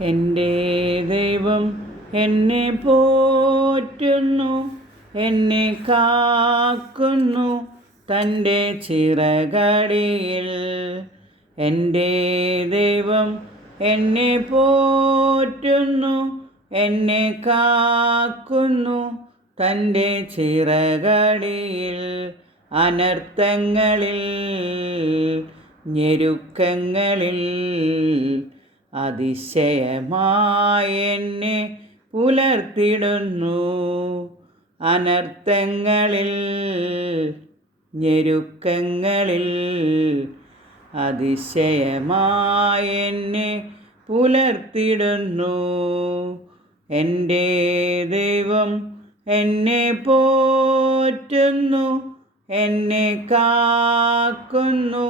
എന്റെ ദൈവം എന്നെ പോറ്റുന്നു എന്നെ കാക്കുന്നു തന്റെ ചിറകടിയിൽ. എന്റെ ദൈവം എന്നെ പോറ്റുന്നു എന്നെ കാക്കുന്നു തന്റെ ചിറകടിയിൽ. അനർത്ഥങ്ങളിൽ ഞെരുക്കങ്ങളിൽ അതിശയമായി എന്നെ പുലർത്തിടുന്നു. അനർത്ഥങ്ങളിൽ ഞെരുക്കങ്ങളിൽ അതിശയമായെന്നെ പുലർത്തിടുന്നു. എന്റെ ദൈവം എന്നെ പോറ്റുന്നു എന്നെ കാക്കുന്നു.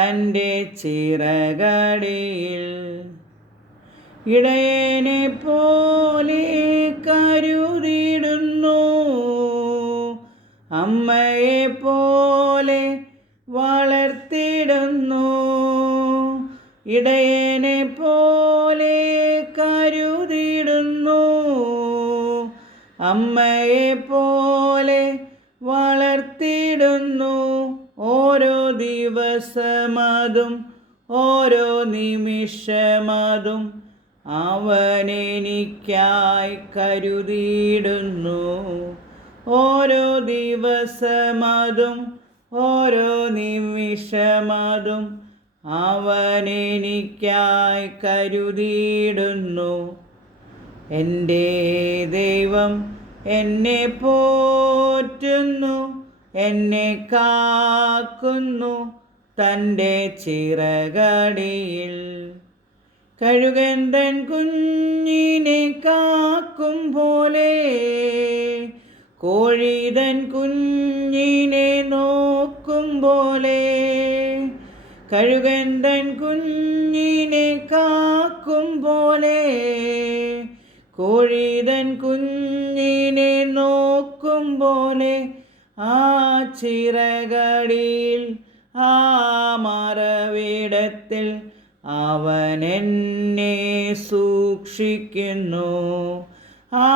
തന്റെ ചിറകടിയിൽ ഇടയനെ പോലെ കരുതിടുന്നു. അമ്മയെ പോലെ വളർത്തിടുന്നു. ഇടയനെ പോലെ കരുതിടുന്നു. അമ്മയെ പോലെ വളർത്തിടുന്നു. ഓരോ ദിവസമതും ഓരോ നിമിഷമതും അവനെനിക്കായി കരുതിയിടുന്നു. ഓരോ ദിവസമതും ഓരോ നിമിഷമതും അവനെനിക്കായി കരുതിയിടുന്നു. എന്റെ ദൈവം എന്നെ പോറ്റുന്നു എന്നെ കാക്കുന്നു തന്റെ ചിറകടിയിൽ. കഴുകൻ തൻ കുഞ്ഞിനെ കാക്കും പോലെ. കോഴിതൻ കുഞ്ഞിനെ നോക്കും പോലെ. കഴുകന്തൻ കുഞ്ഞിനെ കാക്കും പോലെ. കോഴിതൻ കുഞ്ഞിനെ നോക്കും പോലെ. ആ ചിറകടിയിൽ ആ മറവിടത്തിൽ അവൻ എന്നെ സൂക്ഷിക്കുന്നു. ആ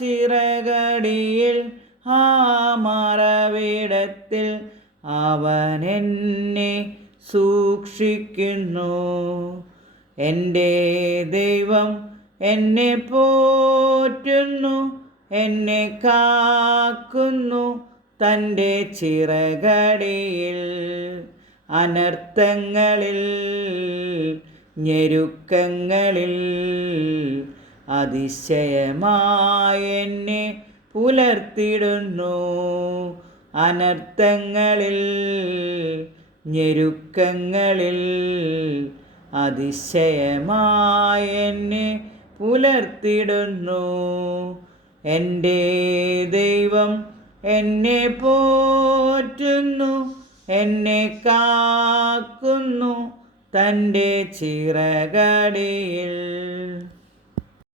ചിറകടിയിൽ ആ മറവിടത്തിൽ അവനെന്നെ സൂക്ഷിക്കുന്നു. എന്റെ ദൈവം എന്നെ പോറ്റുന്നു എന്നെ കാക്കുന്നു തന്റെ ചിറകടിയിൽ. അനർത്ഥങ്ങളിൽ ഞെരുക്കങ്ങളിൽ അതിശയമായെന്നെ പുലർത്തിടുന്നു. അനർത്ഥങ്ങളിൽ ഞെരുക്കങ്ങളിൽ അതിശയമായെന്നെ പുലർത്തിടുന്നു. എന്റെ ദൈവം എന്നെ പോറ്റുന്നു. എന്നെ കാക്കുന്നു തന്റെ ചിറകടിയിൽ.